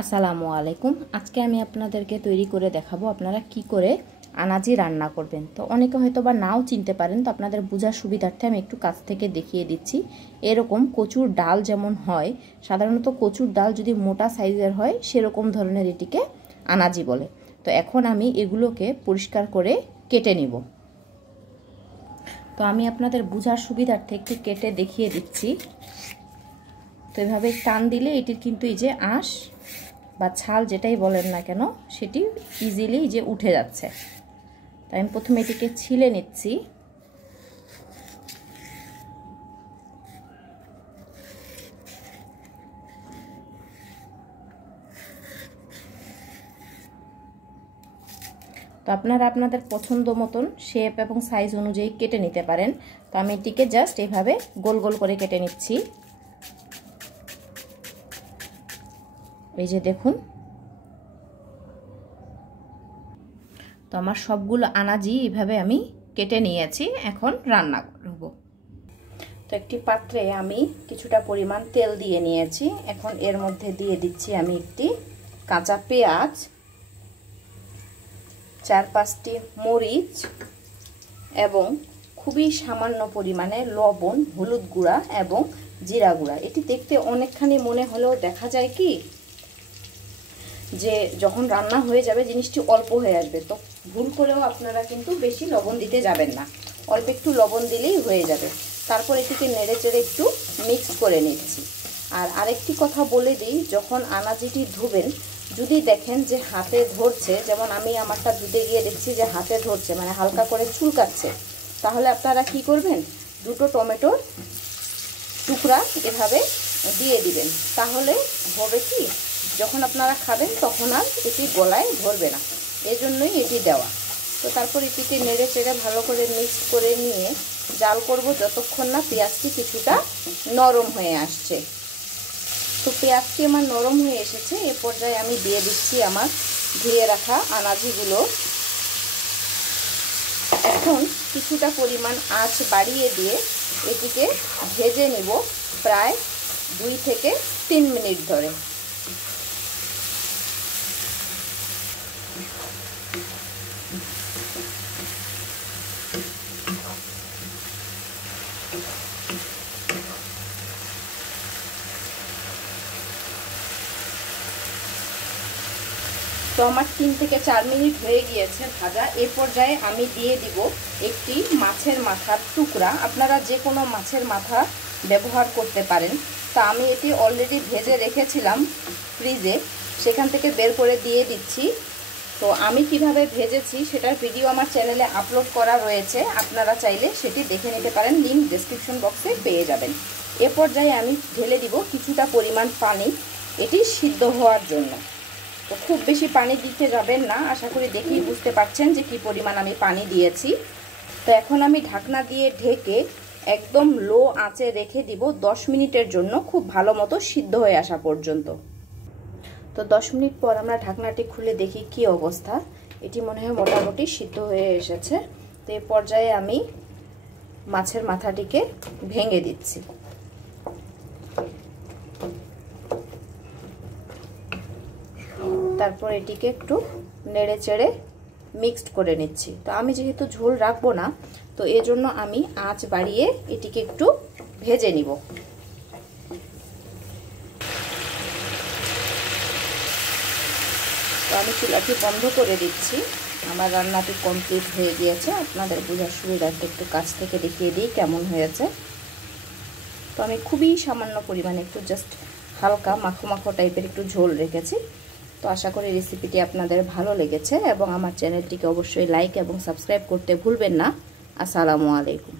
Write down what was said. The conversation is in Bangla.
আসসালামু আলাইকুম। আজকে আমি আপনাদেরকে তৈরি করে দেখাবো আপনারা কি করে আনাজি রান্না করবেন। তো অনেকে হয়তো বা নাও চিনতে পারেন, তো আপনাদের বোঝার সুবিধার্থে আমি একটু কাছ থেকে দেখিয়ে দিচ্ছি। এরকম কচুর ডাল যেমন হয়, সাধারণত কচুর ডাল যদি মোটা সাইজের হয় সেরকম ধরনের এটিকে আনাজি বলে। তো এখন আমি এগুলোকে পরিষ্কার করে কেটে নিব। তো আমি আপনাদের বোঝার সুবিধার্থে একটু কেটে দেখিয়ে দিচ্ছি। তো এভাবে টান দিলে এটির কিন্তু এই যে আঁশ বা ছাল যেটাই বলেন না কেন সেটি ইজিলি যে উঠে যাচ্ছে। তাই আমি প্রথমে এটিকে ছিলে নিচ্ছি। তো আপনারা আপনাদের পছন্দ মতন শেপ এবং সাইজ অনুযায়ী কেটে নিতে পারেন। তো আমি এটিকে জাস্ট এইভাবে গোল গোল করে কেটে নিচ্ছি। এই যে দেখুন, তো আমার সবগুলো আনাজি এইভাবে আমি কেটে নিয়েছি। এখন রান্না করব। তো একটি পাত্রে আমি কিছুটা পরিমাণ তেল দিয়ে নিয়েছি। এখন এর মধ্যে দিয়ে দিচ্ছি আমি একটি কাঁচা পেঁয়াজ, 4-5টি মরিচ এবং খুবই সামান্য পরিমাণে লবণ, হলুদ গুঁড়া এবং জিরা গুঁড়া। এটি দেখতে অনেকখানি মনে হলেও দেখা যায় কি যে যখন রান্না হয়ে যাবে জিনিসটি অল্প হয়ে আসবে। তো ভুল করেও আপনারা কিন্তু বেশি লবণ দিতে যাবেন না, অল্প একটু লবণ দিলেই হয়ে যাবে। তারপর এটিকে নেড়ে চেড়ে একটু মিক্স করে নিচ্ছি। আর আরেকটি কথা বলে দিই, যখন আনাজিটি ধুবেন যদি দেখেন যে হাতে ধরছে, যেমন আমি আমারটা ধুতে গিয়ে দেখছি যে হাতে ধরছে, মানে হালকা করে চুলকাচ্ছে, তাহলে আপনারা কি করবেন, 2টো টমেটোর টুকরা এভাবে দিয়ে দিবেন। তাহলে হবে কি, যখন আপনারা খাবেন তখন আর এটি গলায় ধরবে না, এজন্যই এটি দেওয়া। তো তারপর এটিকে নেড়ে চেড়ে ভালো করে মিক্স করে নিয়ে জাল করব যতক্ষণ না পেঁয়াজটি কিছুটা নরম হয়ে আসছে। তো পেঁয়াজটি আমার নরম হয়ে এসেছে। এ পর্যায়ে আমি দিয়ে দিচ্ছি আমার ধুয়ে রাখা আনাজিগুলো। এখন কিছুটা পরিমাণ আঁচ বাড়িয়ে দিয়ে এটিকে ভেজে নিব প্রায় 2 থেকে 3 মিনিট ধরে। তো আমার 3 থেকে 4 মিনিট হয়ে গিয়েছে ভাজা। এ পর্যায়ে আমি দিয়ে দিব একটি মাছের মাথার টুকরা। আপনারা যে কোনো মাছের মাথা ব্যবহার করতে পারেন। তা আমি এটি অলরেডি ভেজে রেখেছিলাম ফ্রিজে, সেখান থেকে বের করে দিয়ে দিচ্ছি। তো আমি কিভাবে ভেজেছি সেটার ভিডিও আমার চ্যানেলে আপলোড করা রয়েছে, আপনারা চাইলে সেটি দেখে নিতে পারেন, লিংক ডেসক্রিপশন বক্সে পেয়ে যাবেন। এ পর্যায়ে আমি ঢেলে দিব কিছুটা পরিমাণ পানি, এটি সিদ্ধ হওয়ার জন্য। তো খুব বেশি পানি দিতে যাবেন না, আশা করি দেখেই বুঝতে পারছেন যে কি পরিমাণ আমি পানি দিয়েছি। তো এখন আমি ঢাকনা দিয়ে ঢেকে একদম লো আঁচে রেখে দিব 10 মিনিটের জন্য, খুব ভালো মতো সিদ্ধ হয়ে আসা পর্যন্ত। তো 10 মিনিট পর আমরা ঢাকনাটি খুলে দেখি কি অবস্থা। এটি মনে হয় মোটামুটি সিদ্ধ হয়ে এসেছে। তো এই পর্যায়ে আমি মাছের মাথাটিকে ভেঙে দিচ্ছি। তারপর এটিকে একটু নেড়ে চেড়ে মিক্সড করে নিচ্ছি। তো আমি যেহেতু ঝোল রাখবো না, তো এজন্য আমি আঁচ বাড়িয়ে এটিকে একটু ভেজে নিব। তো আমি চুলাটি বন্ধ করে দিচ্ছি। আমার রান্নাটি কমপ্লিট হয়ে গিয়েছে। আপনাদের বোঝার সুবিধার্থে একটু কাছ থেকে দেখিয়ে দিই কেমন হয়েছে। তো আমি খুবই সামান্য পরিমাণে একটু জাস্ট হালকা মাখো মাখো টাইপের একটু ঝোল রেখেছি। তো আশা করি রেসিপিটি আপনাদের ভালো লেগেছে এবং আমার চ্যানেলটিকে অবশ্যই লাইক এবং সাবস্ক্রাইব করতে ভুলবেন না। আসসালামু আলাইকুম।